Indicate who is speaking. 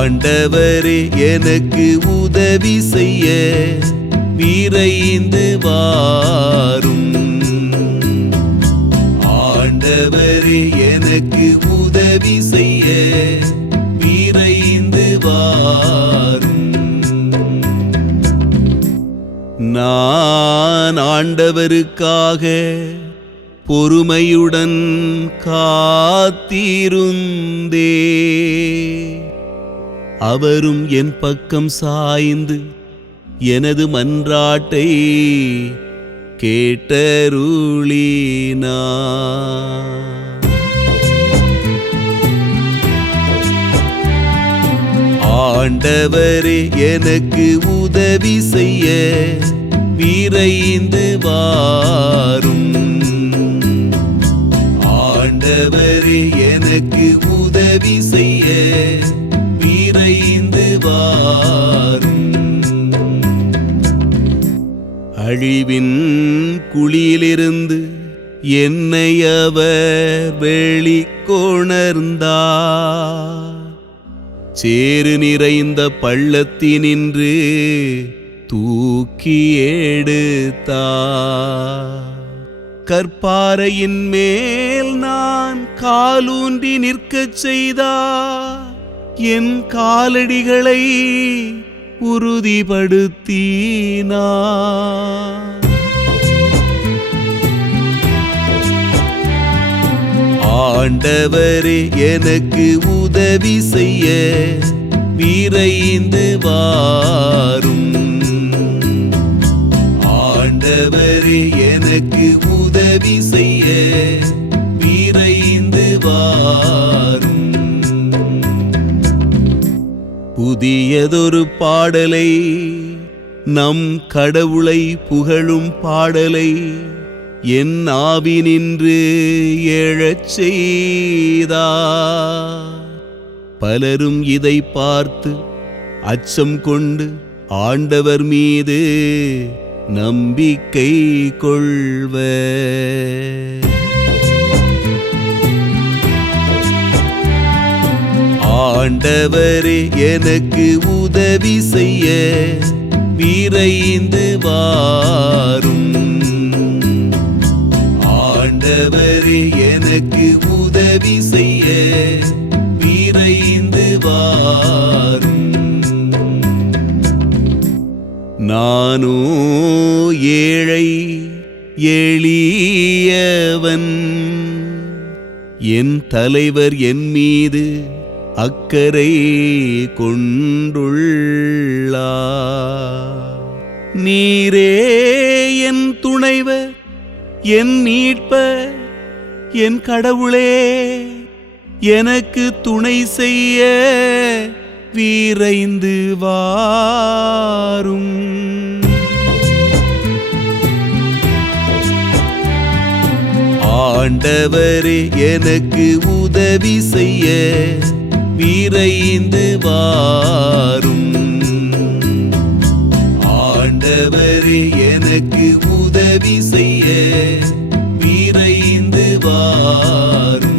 Speaker 1: ஆண்டவரே எனக்கு உதவி செய்ய விரைந்து வாரும். ஆண்டவரே எனக்கு உதவி செய்ய விரைந்து வாரும். நான் ஆண்டவருக்காக பொறுமையுடன் காத்திருந்தே. அவரும் என் பக்கம் சாய்ந்து எனது மன்றாட்டை கேட்டருளினா. ஆண்டவரே எனக்கு உதவி செய்ய விரைந்து வாரும். ஆண்டவரே எனக்கு உதவி செய்ய நிறைந்து வாரும். அழிவின் குழியிலிருந்து என்னை அவர் வெளிக்கொணர்ந்தார் சேறு நிறைந்த பள்ளத்தினின்று தூக்கி எடுத்தார் கற்பாறையின் மேல் நான் காலூன்றி நிற்கச் செய்தார் என் காலடிகளை உறுதிப்படுத்தினார் ஆண்டவரே எனக்கு உதவி செய்ய விரைந்து வாரும். ஆண்டவரே எனக்கு உதவி செய்ய விரைந்து வாரும். புதியதொரு பாடலை நம் கடவுளை புகழும் பாடலை என் ஆவினின்று எழச் செய்தா. பலரும் இதை பார்த்து அச்சம் கொண்டு ஆண்டவர் மீது நம்பிக்கை கொள்வர். ஆண்டவரே எனக்கு உதவி செய்ய விரைந்து வாரும். ஆண்டவரே எனக்கு உதவி செய்ய விரைந்து வாரும். நானோ ஏழை எளியவன். என் தலைவர் என் மீது அக்கறை கொண்டுள்ளா. நீரே என் துணைவர் என் நீட்ப என் கடவுளே எனக்கு துணை செய்ய வீரைந்து வாரும். ஆண்டவரே எனக்கு உதவி செய்ய விரைந்து வாரும். ஆண்டவரே எனக்கு உதவி செய்ய விரைந்து வாரும்.